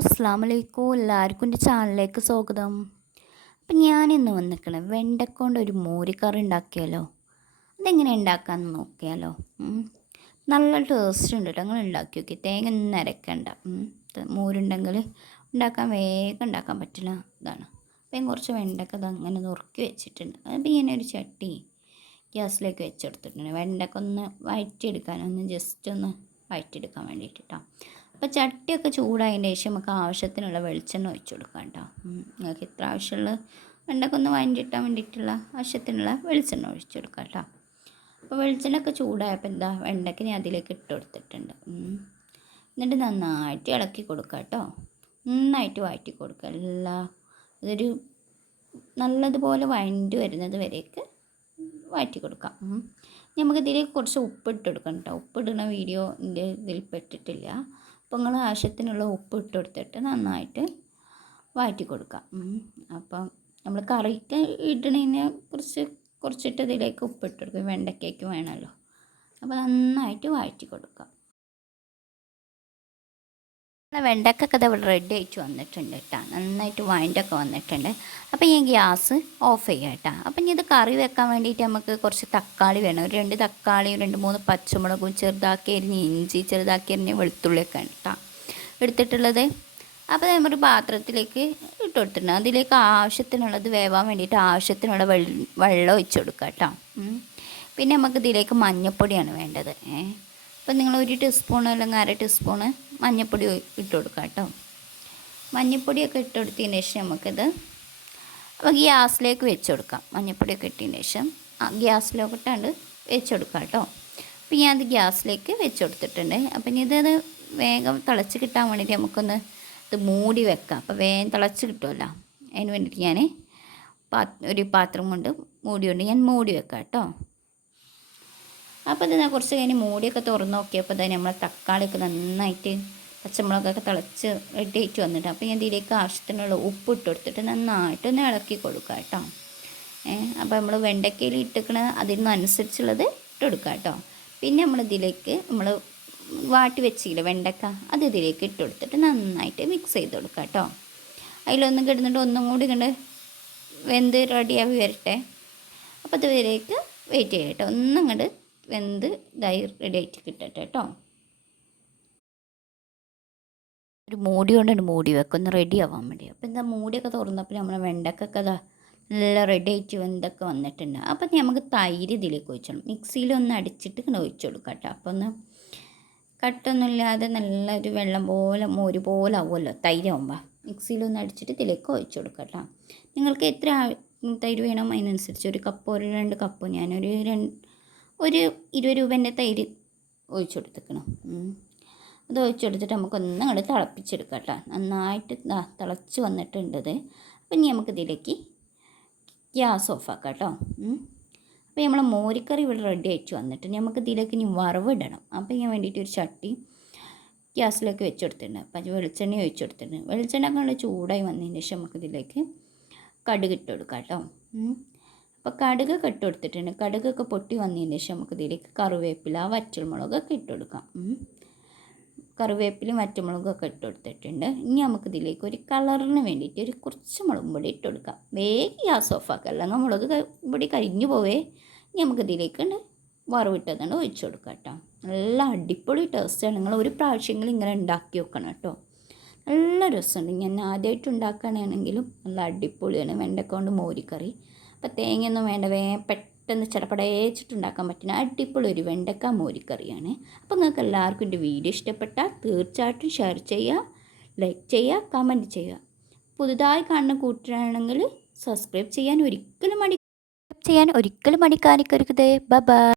അസ്സാം വലൈക്കും. എല്ലാവർക്കും എൻ്റെ ചാനലിലേക്ക് സ്വാഗതം. അപ്പം ഞാനിന്ന് വന്നിരിക്കണം വെണ്ടക്കൊണ്ട് ഒരു മോരുകറി ഉണ്ടാക്കിയാലോ. അതെങ്ങനെ ഉണ്ടാക്കാമെന്ന് നോക്കിയാലോ. നല്ല ടേസ്റ്റ് ഉണ്ട് കേട്ടോ. അങ്ങനെ ഉണ്ടാക്കി നോക്കി. തേങ്ങ ഒന്നും അരക്കണ്ട. മോരുണ്ടെങ്കിൽ വേഗം ഉണ്ടാക്കാൻ പറ്റില്ല. ഇതാണ് അപ്പം കുറച്ച് വെണ്ടക്ക അങ്ങനെ നുറുക്കി വെച്ചിട്ടുണ്ട്. അപ്പം ഇങ്ങനെ ഒരു ചട്ടി ഗ്യാസിലേക്ക് വെച്ചെടുത്തിട്ടുണ്ട്. വെണ്ടക്ക ഒന്ന് വഴറ്റിയെടുക്കാൻ ജസ്റ്റ് ഒന്ന് വഴറ്റിയെടുക്കാൻ വേണ്ടിയിട്ട് കേട്ടോ. അപ്പോൾ ചട്ടിയൊക്കെ ചൂടായതിന് ശേഷം നമുക്ക് ആവശ്യത്തിനുള്ള വെളിച്ചെണ്ണ ഒഴിച്ച് കൊടുക്കാം കേട്ടോ. നിങ്ങൾക്ക് ഇത്ര ആവശ്യമുള്ള വെണ്ടക്ക ഒന്ന് വഴറ്റിയിട്ടാൻ വേണ്ടിയിട്ടുള്ള ആവശ്യത്തിനുള്ള വെളിച്ചെണ്ണ ഒഴിച്ച് കൊടുക്കാം കേട്ടോ. അപ്പോൾ വെളിച്ചെണ്ണയൊക്കെ ചൂടായപ്പോൾ വെണ്ടയ്ക്ക് ഞാൻ അതിലേക്ക് ഇട്ട് കൊടുത്തിട്ടുണ്ട്. എന്നിട്ട് നന്നായിട്ട് ഇളക്കി കൊടുക്കുക കേട്ടോ. നന്നായിട്ട് വഴറ്റി കൊടുക്കുക. ഇതൊരു നല്ലതുപോലെ വഴണ്ടി വരുന്നത് വരേക്ക് വഴറ്റി കൊടുക്കാം. നമുക്ക് ഇതിലേക്ക് കുറച്ച് ഉപ്പിട്ട് കൊടുക്കണം കേട്ടോ. ഉപ്പിടുന്ന വീഡിയോ എൻ്റെ ഇതിൽ പെട്ടിട്ടില്ല. അപ്പോൾ നിങ്ങൾ ആവശ്യത്തിനുള്ള ഉപ്പ് ഇട്ട് കൊടുത്തിട്ട് നന്നായിട്ട് വഴറ്റി കൊടുക്കാം. അപ്പം നമ്മൾ കറിക്ക് ഇടണതിനെ കുറച്ചിട്ട് ഇതിലേക്ക് ഉപ്പിട്ട് കൊടുക്കും. വെണ്ടയ്ക്കേക്ക് വേണമല്ലോ. അപ്പോൾ നന്നായിട്ട് വഴറ്റി കൊടുക്കാം. വെണ്ടക്കൊക്കെ ഇവിടെ റെഡി ആയിട്ട് വന്നിട്ടുണ്ട് കേട്ടോ. നന്നായിട്ട് വഴണ്ടൊക്കെ വന്നിട്ടുണ്ട്. അപ്പോൾ ഈ ഗ്യാസ് ഓഫ് ചെയ്യാം കേട്ടോ. അപ്പം ഇനി ഇത് കറി വെക്കാൻ വേണ്ടിയിട്ട് നമുക്ക് കുറച്ച് തക്കാളി വേണം. ഒരു 2 തക്കാളിയും 2-3 പച്ചമുളകും ചെറുതാക്കി അരിഞ്ഞ് ഇഞ്ചി ചെറുതാക്കി അരിഞ്ഞ് വെളുത്തുള്ളിയൊക്കെ കേട്ടോ എടുത്തിട്ടുള്ളത്. അപ്പോൾ നമ്മൾ പാത്രത്തിലേക്ക് ഇട്ട് കൊടുത്തിട്ടുണ്ട്. അതിലേക്ക് ആവശ്യത്തിനുള്ളത് വേവാൻ വേണ്ടിയിട്ട് ആവശ്യത്തിനുള്ള വെള്ളം ഒഴിച്ച് കൊടുക്കുക കേട്ടോ. പിന്നെ നമുക്ക് ഇതിലേക്ക് മഞ്ഞൾപ്പൊടിയാണ് വേണ്ടത്. അപ്പോൾ നിങ്ങൾ 1 ടീസ്പൂൺ അല്ലെങ്കിൽ 1/2 ടീസ്പൂണ് മഞ്ഞൾപ്പൊടി ഇട്ട് കൊടുക്കുക കേട്ടോ. മഞ്ഞൾപ്പൊടിയൊക്കെ ഇട്ട് കൊടുത്തതിന് ശേഷം നമുക്കിത് അപ്പോൾ ഗ്യാസിലേക്ക് വെച്ച് കൊടുക്കാം. മഞ്ഞൾപ്പൊടിയൊക്കെ ഇട്ടതിന് ശേഷം ഗ്യാസിലേക്ക് ഇട്ടാണ്ട് വെച്ച് കൊടുക്കാം കേട്ടോ. അപ്പോൾ ഞാൻ അത് ഗ്യാസിലേക്ക് വെച്ച് കൊടുത്തിട്ടുണ്ട്. അപ്പം ഇതത് വേഗം തിളച്ച് കിട്ടാൻ വേണ്ടിയിട്ട് നമുക്കൊന്ന് ഇത് മൂടി വെക്കാം. അപ്പോൾ വേഗം തിളച്ച് കിട്ടുമല്ലോ. അതിന് വേണ്ടിയിട്ട് ഞാൻ ഒരു പാത്രം കൊണ്ട് ഞാൻ മൂടി വെക്കാം കേട്ടോ. അപ്പോൾ ഇത് കുറച്ച് കഴിഞ്ഞ് മൂടിയൊക്കെ തുറന്ന് നോക്കിയപ്പോൾ തന്നെ നമ്മൾ തക്കാളിയൊക്കെ നന്നായിട്ട് പച്ചമുളകൊക്കെ തിളച്ച് റെഡി ആയിട്ട് വന്നിട്ട് അപ്പോൾ ഞാൻ ഇതിലേക്ക് ആവശ്യത്തിനുള്ള ഉപ്പ് ഇട്ട് കൊടുത്തിട്ട് നന്നായിട്ടൊന്ന് ഇളക്കി കൊടുക്കുക കേട്ടോ. അപ്പോൾ നമ്മൾ വെണ്ടയ്ക്കയിൽ ഇട്ടിക്കണ അതിനനുസരിച്ചുള്ളത് ഇട്ട് കൊടുക്കുക കേട്ടോ. പിന്നെ ഇതിലേക്ക് നമ്മൾ വാട്ടി വെച്ചില്ല വെണ്ടക്ക അത് ഇതിലേക്ക് ഇട്ട് കൊടുത്തിട്ട് നന്നായിട്ട് മിക്സ് ചെയ്ത് കൊടുക്കുക കേട്ടോ. അതിലൊന്നും കിടന്നിട്ട് ഒന്നും കൂടി വെന്ത് റെഡിയായി വരട്ടെ. അപ്പോൾ ഇതിലേക്ക് വെയിറ്റ് ചെയ്യാം കേട്ടോ. ഒന്നും വെന്ത് ഇതായി റെഡി ആയിട്ട് കിട്ടട്ടെ കേട്ടോ. ഒരു മൂടി കൊണ്ടാണ് മൂടി വെക്കുക ഒന്ന് റെഡി ആവാൻ വേണ്ടി. അപ്പോൾ മൂടിയൊക്കെ തുറന്നപ്പോൾ നമ്മൾ വെണ്ടക്കൊക്കെ നല്ല റെഡി ആയിട്ട് വെന്തൊക്കെ വന്നിട്ടുണ്ട്. അപ്പം നമുക്ക് തൈര് ഇതിലേക്ക് ഒഴിച്ചോളൂ. മിക്സിയിലൊന്ന് അടിച്ചിട്ട് ഒഴിച്ചു കൊടുക്കാം കേട്ടോ. അപ്പോൾ ഒന്ന് കട്ടൊന്നുമില്ലാതെ നല്ലൊരു വെള്ളം പോലെ മോര് പോലെ ആവുമല്ലോ തൈരാകുമ്പോൾ. മിക്സിയിലൊന്ന് അടിച്ചിട്ട് ഇതിലേക്ക് ഒഴിച്ചു കൊടുക്കാം കേട്ടോ. നിങ്ങൾക്ക് എത്ര തൈര് വേണം അതിനനുസരിച്ച് 1 കപ്പോ 2 കപ്പോ ഞാനൊരു 20 രൂപേൻ്റെ തൈര് ഒഴിച്ചു കൊടുത്തേക്കണം. അത് ഒഴിച്ചു കൊടുത്തിട്ട് നമുക്കൊന്നും തിളപ്പിച്ചെടുക്കാം കേട്ടോ. നന്നായിട്ട് തിളച്ച് വന്നിട്ടുണ്ടത്. അപ്പം ഇനി നമുക്കിതിലേക്ക് ഗ്യാസ് ഓഫാക്കാം കേട്ടോ. അപ്പോൾ നമ്മൾ മോരുകറി ഇവിടെ റെഡി ആയിട്ട് വന്നിട്ട് നമുക്കിതിലേക്ക് ഇനി വറവിടണം. അപ്പോൾ ഇതിന് വേണ്ടിയിട്ട് ഒരു ചട്ടി ഗ്യാസിലേക്ക് വെച്ച് കൊടുത്തിട്ടുണ്ട്. അപ്പം വെളിച്ചെണ്ണ ഒഴിച്ചു കൊടുത്തിട്ടുണ്ട്. വെളിച്ചെണ്ണ ചൂടായി വന്നതിന് ശേഷം നമുക്കിതിലേക്ക് കടുക് ഇട്ട് കൊടുക്കാം കേട്ടോ. അപ്പോൾ കടുകൊക്കെ ഇട്ട് കൊടുത്തിട്ടുണ്ട്. കടുകൊക്കെ പൊട്ടി വന്നതിന് ശേഷം നമുക്കിതിലേക്ക് കറിവേപ്പില വറ്റൽമുളകൊക്കെ ഇട്ട് കൊടുക്കാം. കറിവേപ്പിലയും വറ്റൽമുളകൊക്കെ ഇട്ട് കൊടുത്തിട്ടുണ്ട്. ഇനി നമുക്കിതിലേക്ക് ഒരു കളറിന് വേണ്ടിയിട്ട് കുറച്ച് മുളക് പൊടി ഇട്ട് കൊടുക്കാം. വേഗം ഗ്യാസ് ഓഫാക്കുക. അല്ലെങ്കിൽ മുളക് പൊടി കരിഞ്ഞു പോവേ. ഇനി നമുക്കിതിലേക്ക് വറവിട്ടതാണ് ഒഴിച്ചു കൊടുക്കാം കേട്ടോ. നല്ല അടിപൊളി ടേസ്റ്റാണ്. നിങ്ങൾ ഒരു പ്രാവശ്യമെങ്കിലും ഇങ്ങനെ ഉണ്ടാക്കി വെക്കണം കേട്ടോ. നല്ല രസമുണ്ട്. ഞാൻ ആദ്യമായിട്ട് ഉണ്ടാക്കുകയാണെങ്കിലും നല്ല അടിപൊളിയാണ് വെണ്ടക്ക കൊണ്ട് മോരുകറി. അപ്പോൾ തേങ്ങയൊന്നും വേണ്ട. പെട്ടെന്ന് ചടപടേച്ചിട്ടുണ്ടാക്കാൻ പറ്റുന്ന അടിപൊളി ഒരു വെണ്ടക്ക മോരുകറിയാണ്. അപ്പോൾ നിങ്ങൾക്ക് എല്ലാവർക്കും എൻ്റെ വീഡിയോ ഇഷ്ടപ്പെട്ടാൽ തീർച്ചയായിട്ടും ഷെയർ ചെയ്യുക, ലൈക്ക് ചെയ്യുക, കമൻറ്റ് ചെയ്യുക. പുതുതായി കാണുന്ന കൂട്ടരാണെങ്കിൽ സബ്സ്ക്രൈബ് ചെയ്യാൻ ഒരിക്കലും മടിക്കാതിരിക്കരുത്. ബൈ.